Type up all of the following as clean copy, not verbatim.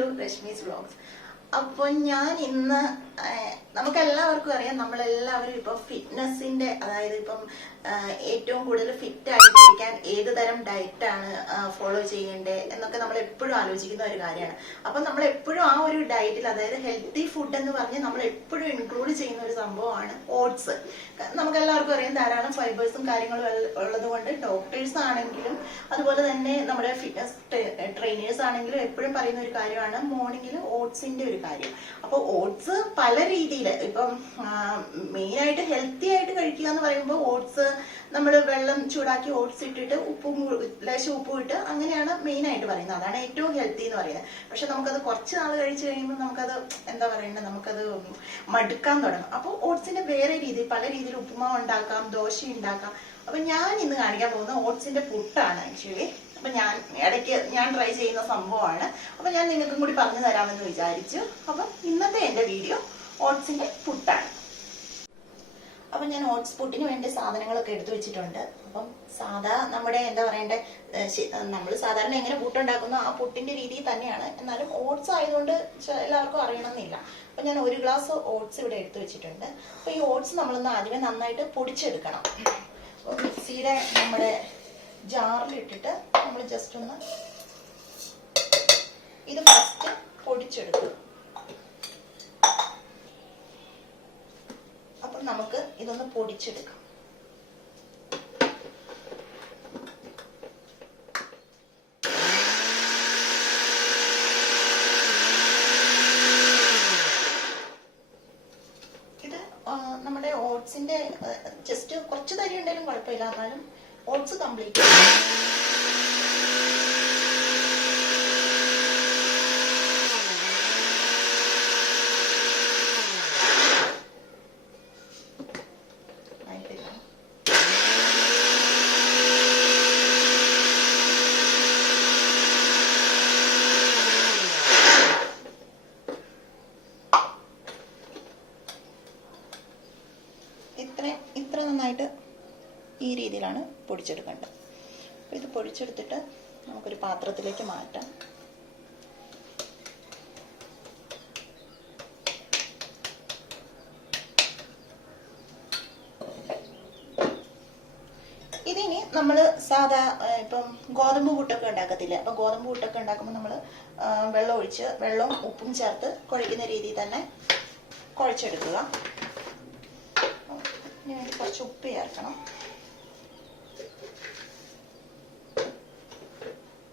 To Rashmi's vlogs. അപ്പോൾ ഞാൻ ഇന്ന് നമുക്കെല്ലാവർക്കും അറിയാം, നമ്മളെല്ലാവരും ഇപ്പൊ ഫിറ്റ്നസിന്റെ, അതായത് ഇപ്പം ഏറ്റവും കൂടുതൽ ഫിറ്റ് ആയിട്ടിരിക്കാൻ ഏത് തരം ഡയറ്റാണ് ഫോളോ ചെയ്യേണ്ടത് എന്നൊക്കെ നമ്മൾ എപ്പോഴും ആലോചിക്കുന്ന ഒരു കാര്യമാണ്. അപ്പം നമ്മൾ എപ്പോഴും ആ ഒരു ഡയറ്റിൽ, അതായത് ഹെൽത്തി ഫുഡ് എന്ന് പറഞ്ഞ് നമ്മൾ എപ്പോഴും ഇൻക്ലൂഡ് ചെയ്യുന്ന ഒരു സംഭവമാണ് ഓട്സ്. നമുക്കെല്ലാവർക്കും അറിയാം, ധാരാളം ഫൈബേഴ്സും കാര്യങ്ങളും ഉള്ളത് കൊണ്ട് ഡോക്ടേഴ്സ് ആണെങ്കിലും അതുപോലെ തന്നെ നമ്മുടെ ഫിറ്റ്നസ് ട്രെയിനേഴ്സ് ആണെങ്കിലും എപ്പോഴും പറയുന്ന ഒരു കാര്യമാണ് മോർണിംഗിൽ ഓട്സിന്റെ ഒരു കാര്യം. അപ്പോൾ ഓട്സ് പല രീതിയിൽ, ഇപ്പം മെയിൻ ആയിട്ട് ഹെൽത്തി ആയിട്ട് കഴിക്കുക എന്ന് പറയുമ്പോൾ ഓട്സ് നമ്മൾ വെള്ളം ചൂടാക്കി ഓട്സ് ഇട്ടിട്ട് ലേശം ഉപ്പും ഇട്ട് അങ്ങനെയാണ് മെയിൻ ആയിട്ട് പറയുന്നത്. അതാണ് ഏറ്റവും ഹെൽത്തി എന്ന് പറയുന്നത്. പക്ഷെ നമുക്കത് കുറച്ച് നാൾ കഴിച്ചു കഴിയുമ്പോൾ നമുക്കത് എന്താ പറയണ്ടത്, നമുക്കത് മടുക്കാൻ തുടങ്ങും. അപ്പോൾ ഓട്സിന്റെ വേറെ രീതി, പല രീതിയിൽ ഉപ്പുമാവ് ഉണ്ടാക്കാം, ദോശ ഉണ്ടാക്കാം. അപ്പൊ ഞാൻ ഇന്ന് കാണിക്കാൻ പോകുന്ന ഓട്സിന്റെ പുട്ടാണ് ആക്ച്വലി. അപ്പൊ ഇടയ്ക്ക് ഞാൻ ട്രൈ ചെയ്യുന്ന സംഭവമാണ്. അപ്പൊ ഞാൻ നിങ്ങൾക്കും കൂടി പറഞ്ഞു തരാമെന്ന് വിചാരിച്ചു. അപ്പൊ ഇന്നത്തെ എന്റെ വീഡിയോ ഓട്സിന്റെ പുട്ടാണ്. അപ്പൊ ഞാൻ ഓട്സ് പുട്ടിന് വേണ്ടി സാധനങ്ങളൊക്കെ എടുത്തു വെച്ചിട്ടുണ്ട്. അപ്പം സാധാ നമ്മുടെ എന്താ പറയണ്ടേ, നമ്മൾ സാധാരണ എങ്ങനെ പുട്ടുണ്ടാക്കുന്നു ആ പുട്ടിന്റെ രീതി തന്നെയാണ്. എന്നാലും ഓട്സ് ആയതുകൊണ്ട് എല്ലാവർക്കും അറിയണമെന്നില്ല. അപ്പൊ ഞാൻ 1 ഗ്ലാസ് ഓട്സ് ഇവിടെ എടുത്തു വെച്ചിട്ടുണ്ട്. അപ്പൊ ഈ ഓട്സ് നമ്മളൊന്ന് ആദ്യമേ നന്നായിട്ട് പൊടിച്ചെടുക്കണം. മിക്സിയുടെ നമ്മുടെ ജാറിലിട്ടിട്ട് നമ്മൾ ജസ്റ്റ് ഒന്ന് ഇത് ഫസ്റ്റ് പൊടിച്ചെടുക്കും. അപ്പം നമുക്ക് ഇതൊന്ന് പൊടിച്ചെടുക്കാം. ഇത് നമ്മുടെ ഓട്സിന്റെ ജസ്റ്റ് കുറച്ച് തരി ഉണ്ടെങ്കിലും കുഴപ്പമില്ല, എന്നാലും ഓട്സ് കംപ്ലീറ്റ് ഇത്ര നന്നായിട്ട് ഈ രീതിയിലാണ് പൊടിച്ചെടുക്കേണ്ടത്. അപ്പോൾ ഇത് പൊടിച്ചെടുത്തിട്ട് നമുക്കൊരു പാത്രത്തിലേക്ക് മാറ്റാം. ഇതിനി നമ്മൾ സാധാ ഇപ്പം ഗോതമ്പ് പുട്ടൊക്കെ ഉണ്ടാക്കത്തില്ല. അപ്പം ഗോതമ്പ് പുട്ടൊക്കെ ഉണ്ടാക്കുമ്പോൾ നമ്മൾ വെള്ളം ഒഴിച്ച് വെള്ളവും ഉപ്പും ചേർത്ത് കുഴയ്ക്കുന്ന രീതിയിൽ തന്നെ കുഴച്ചെടുക്കുക. ഇതിന് വേണ്ടി കുറച്ച് ഉപ്പ് ചേർക്കണം.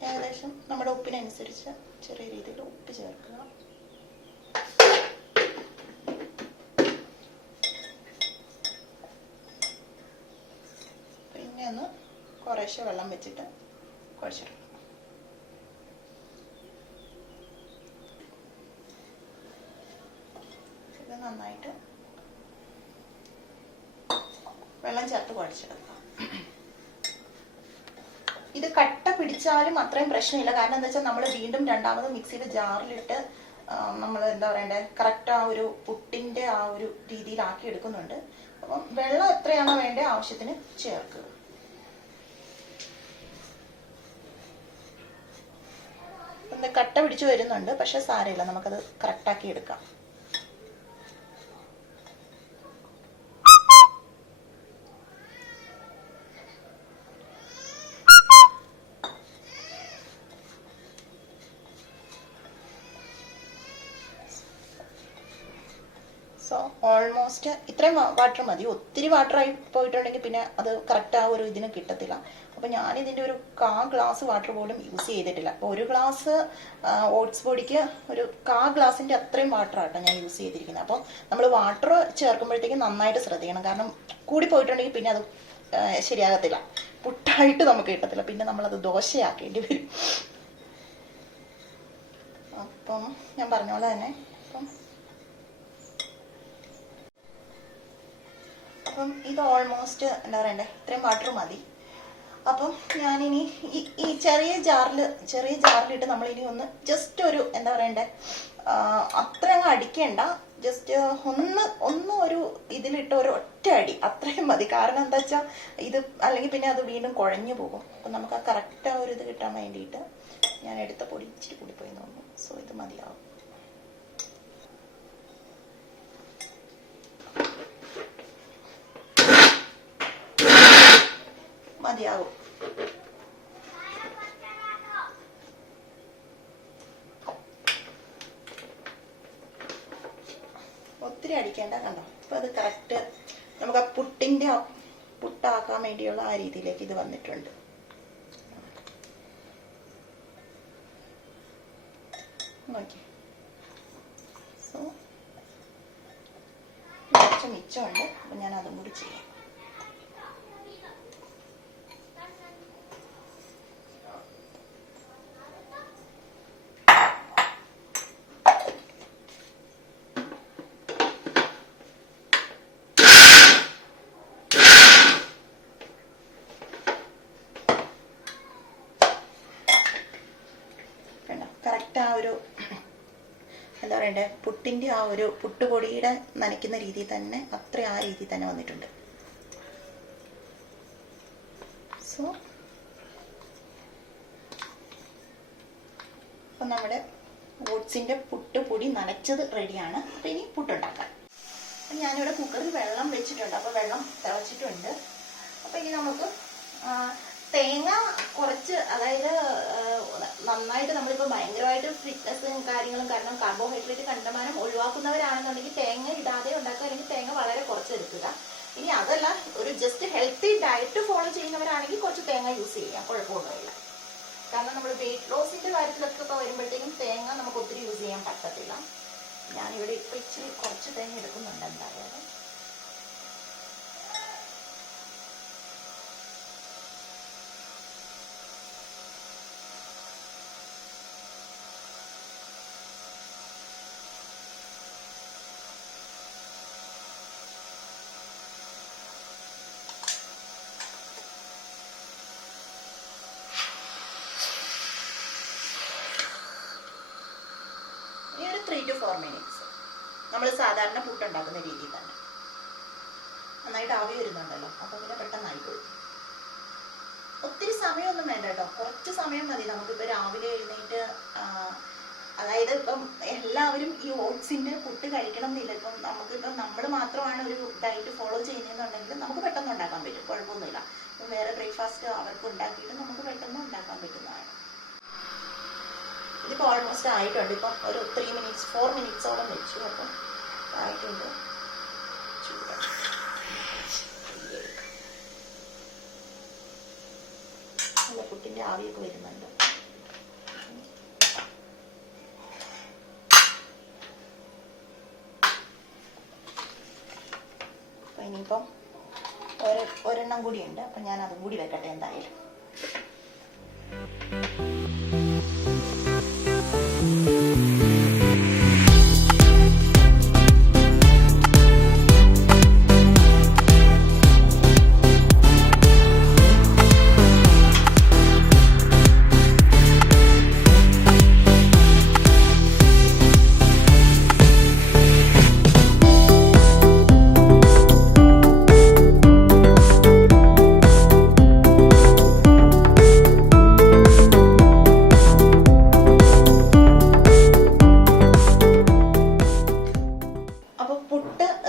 ഏകദേശം നമ്മുടെ ഉപ്പിനനുസരിച്ച് ചെറിയ രീതിയിൽ ഉപ്പ് ചേർക്കുക. പിന്നെ ഒന്ന് കുറേശ്ശെ വെള്ളം വെച്ചിട്ട് കുഴച്ചെടുക്കണം. ഇത് നന്നായിട്ട് വെള്ളം ചേർത്ത് കുഴച്ചെടുക്കുക. ഇത് കട്ട പിടിച്ചാലും അത്രയും പ്രശ്നമില്ല. കാരണം എന്താ വെച്ചാൽ നമ്മൾ വീണ്ടും രണ്ടാമത് മിക്സിയുടെ ജാറിലിട്ട് നമ്മൾ എന്താ പറയണ്ടേ, കറക്റ്റ് ആ ഒരു പുട്ടിന്റെ ആ ഒരു രീതിയിലാക്കി എടുക്കുന്നുണ്ട്. അപ്പം വെള്ളം എത്രയാണോ വേണ്ടത് ആവശ്യത്തിന് ചേർക്കുക. കട്ട പിടിച്ചു വരുന്നുണ്ട്, പക്ഷെ സാരമില്ല, നമുക്കത് കറക്റ്റാക്കി എടുക്കാം. സോ ഓൾമോസ്റ്റ് ഇത്രയും വാട്ടർ മതി. ഒത്തിരി വാട്ടർ ആയി പോയിട്ടുണ്ടെങ്കിൽ പിന്നെ അത് കറക്റ്റ് ആ ഒരു ഇതിന് കിട്ടത്തില്ല. അപ്പം ഞാനിതിൻ്റെ ഒരു 1/4 ഗ്ലാസ് വാട്ടർ പോലും യൂസ് ചെയ്തിട്ടില്ല. അപ്പോൾ 1 ഗ്ലാസ് ഓട്സ് പൊടിക്ക് ഒരു 1/4 ഗ്ലാസിൻ്റെ അത്രയും വാട്ടർ ആട്ടോ ഞാൻ യൂസ് ചെയ്തിരിക്കുന്നത്. അപ്പം നമ്മൾ വാട്ടർ ചേർക്കുമ്പോഴത്തേക്കും നന്നായിട്ട് ശ്രദ്ധിക്കണം. കാരണം കൂടി പോയിട്ടുണ്ടെങ്കിൽ പിന്നെ അത് ശരിയാകത്തില്ല, പുട്ടായിട്ട് നമുക്ക് കിട്ടത്തില്ല. പിന്നെ നമ്മളത് ദോശയാക്കേണ്ടി വരും. അപ്പം ഞാൻ പറഞ്ഞ പോലെ തന്നെ അപ്പം ഇത് ഓൾമോസ്റ്റ് എന്താ പറയണ്ടേ, ഇത്രയും വാട്ടർ മതി. അപ്പം ഞാനിനി ഈ ചെറിയ ജാറിലിട്ട് നമ്മളിനി ഒന്ന് ജസ്റ്റ് ഒരു എന്താ പറയണ്ടേ, അത്ര അങ്ങ് അടിക്കേണ്ട, ജസ്റ്റ് ഒന്ന് ഒരു ഇതിലിട്ട് ഒരു ഒറ്റ അടി അത്രയും മതി. കാരണം എന്താ വെച്ചാൽ ഇത് അല്ലെങ്കിൽ പിന്നെ അത് വീണ്ടും കുഴഞ്ഞു പോകും. അപ്പം നമുക്ക് ആ കറക്റ്റ് ആ ഒരു ഇത് കിട്ടാൻ വേണ്ടിയിട്ട് ഞാൻ എടുത്ത പൊടി ഇച്ചിരി കൂടി പോയി തോന്നുന്നു. സോ ഇത് മതിയാവും. മതിയാകും. ഒത്തിരി അടിക്കേണ്ട. കണ്ടോ? അപ്പൊ അത് കറക്റ്റ് നമുക്ക് ആ പുട്ടാക്കാൻ വേണ്ടിയുള്ള ആ രീതിയിലേക്ക് ഇത് വന്നിട്ടുണ്ട്. നോക്കി. സോ കുറച്ച് മിച്ചമുണ്ട്. അപ്പൊ ഞാൻ അതും കൂടി ചെയ്യാം. കറക്റ്റ് ആ ഒരു എന്താ പറയണ്ടേ, പുട്ടിൻ്റെ ആ ഒരു പുട്ടുപൊടിയുടെ നനയ്ക്കുന്ന രീതി തന്നെ അത്ര ആ രീതി തന്നെ വന്നിട്ടുണ്ട്. സോ അപ്പം നമ്മുടെ ഓട്സിൻ്റെ പുട്ടുപൊടി നനച്ചത് റെഡിയാണ്. അപ്പം ഇനി പുട്ടുണ്ടാക്കാം. അപ്പം ഞാനിവിടെ കുക്കറിൽ വെള്ളം വെച്ചിട്ടുണ്ട്. അപ്പോൾ വെള്ളം തിളച്ചിട്ടുണ്ട്. അപ്പം ഇനി നമുക്ക് തേങ്ങ കുറച്ച്, അതായത് നന്നായിട്ട് നമ്മളിപ്പോൾ ഭയങ്കരമായിട്ട് ഫിറ്റ്നസ്സും കാര്യങ്ങളും, കാരണം കാർബോഹൈഡ്രേറ്റ് കണ്ടമാനം ഒഴിവാക്കുന്നവരാണെന്നുണ്ടെങ്കിൽ തേങ്ങ ഇടാതെ ഉണ്ടാക്കുക, അല്ലെങ്കിൽ തേങ്ങ വളരെ കുറച്ചെടുക്കുക. ഇനി അതല്ല, ഒരു ജസ്റ്റ് ഹെൽത്തി ഡയറ്റ് ഫോളോ ചെയ്യുന്നവരാണെങ്കിൽ കുറച്ച് തേങ്ങ യൂസ് ചെയ്യാം, കുഴപ്പമൊന്നുമില്ല. കാരണം നമ്മൾ വെയിറ്റ് ലോസിന്റെ കാര്യത്തിലൊക്കെ ഇപ്പോൾ വരുമ്പോഴത്തേക്കും തേങ്ങ നമുക്ക് ഒത്തിരി യൂസ് ചെയ്യാൻ പറ്റത്തില്ല. ഞാനിവിടെ ഇപ്പോൾ ഇച്ചിരി കുറച്ച് തേങ്ങ എടുക്കുന്നുണ്ട് എന്തായാലും. ഇനി ഒരു 3 to 4 minutes നമ്മൾ സാധാരണ പുട്ടുണ്ടാക്കുന്ന രീതിയിൽ തന്നെ. നന്നായിട്ട് ആവി വരുന്നുണ്ടല്ലോ, അപ്പോൾ പിന്നെ പെട്ടെന്നായിക്കോളും. ഒത്തിരി സമയമൊന്നും വേണ്ട കേട്ടോ, കുറച്ച് സമയം മതി. നമുക്കിപ്പോൾ രാവിലെ എഴുന്നേറ്റ്, അതായത് ഇപ്പം എല്ലാവരും ഈ ഓട്സിൻ്റെ പുട്ട് കഴിക്കണം എന്നില്ല. ഇപ്പം നമുക്കിപ്പം നമ്മൾ മാത്രമാണ് ഒരു ഡയറ്റ് ഫോളോ ചെയ്യുന്നതെന്നുണ്ടെങ്കിൽ നമുക്ക് പെട്ടെന്ന് ഉണ്ടാക്കാൻ പറ്റും, കുഴപ്പമൊന്നുമില്ല. അപ്പം വേറെ ബ്രേക്ക്ഫാസ്റ്റ് അവർക്ക് ഉണ്ടാക്കിയിട്ട് നമുക്ക് പെട്ടെന്ന് ഉണ്ടാക്കാൻ പറ്റുന്നതാണ്. ഇതിപ്പോൾ ഓൾമോസ്റ്റ് ആയിട്ടുണ്ട്. ഇപ്പം ഒരു 3 minutes 4 minutesോളം വെച്ചു. അപ്പം ആയിട്ടുണ്ട്. നല്ല പുട്ടിൻ്റെ ആവിയൊക്കെ വരുന്നുണ്ട്. അപ്പം ഇനിയിപ്പം ഒരെണ്ണം കൂടി ഉണ്ട്. അപ്പം ഞാൻ അതും കൂടി വെക്കട്ടെ എന്തായാലും.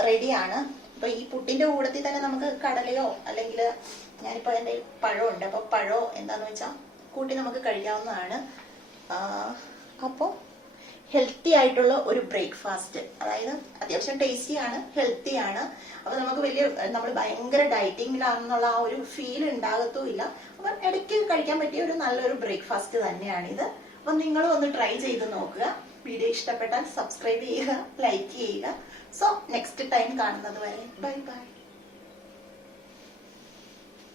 റെഡിയാണ്. അപ്പോൾ ഈ പുട്ടിൻ്റെ കൂടത്തിൽ തന്നെ നമുക്ക് കടലയോ അല്ലെങ്കിൽ ഞാനിപ്പോൾ എൻ്റെ പഴമുണ്ട്, അപ്പോൾ പഴമോ എന്താണെന്ന് വെച്ചാൽ കൂട്ടി നമുക്ക് കഴിക്കാവുന്നതാണ്. അപ്പോൾ ഹെൽത്തി ആയിട്ടുള്ള ഒരു ബ്രേക്ക്ഫാസ്റ്റ്, അതായത് അത്യാവശ്യം ടേസ്റ്റിയാണ്, ഹെൽത്തിയാണ്. അപ്പോൾ നമുക്ക് നമ്മൾ ഭയങ്കര ഡയറ്റിങ്ങിലാണെന്നുള്ള ആ ഒരു ഫീൽ ഉണ്ടാകത്തുമില്ല. അപ്പം ഇടയ്ക്ക് കഴിക്കാൻ പറ്റിയ ഒരു നല്ലൊരു ബ്രേക്ക്ഫാസ്റ്റ് തന്നെയാണിത്. അപ്പം നിങ്ങളും ഒന്ന് ട്രൈ ചെയ്ത് നോക്കുക. വീഡിയോ ഇഷ്ടപ്പെട്ടാൽ സബ്സ്ക്രൈബ് ചെയ്യുക, ലൈക്ക് ചെയ്യുക. സോ നെക്സ്റ്റ് ടൈം കാണുന്നത് വരെ ബൈ ബൈ.